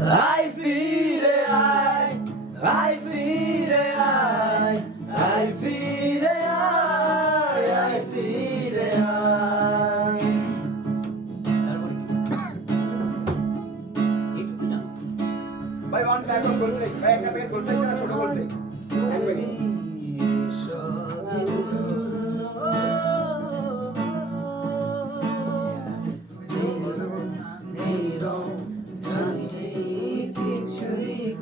I ফিরে আয় I ফিরে আয় আই ফিরে আয় আই ফিরে আয়। ভাই ওয়ান অফ গোল ফ্লেক ভাই, একটা প্যাকেট গোল ফ্লেক ছোট গোল ফ্লেক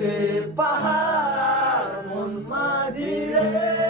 যে পাহাড় মন মাঝি রে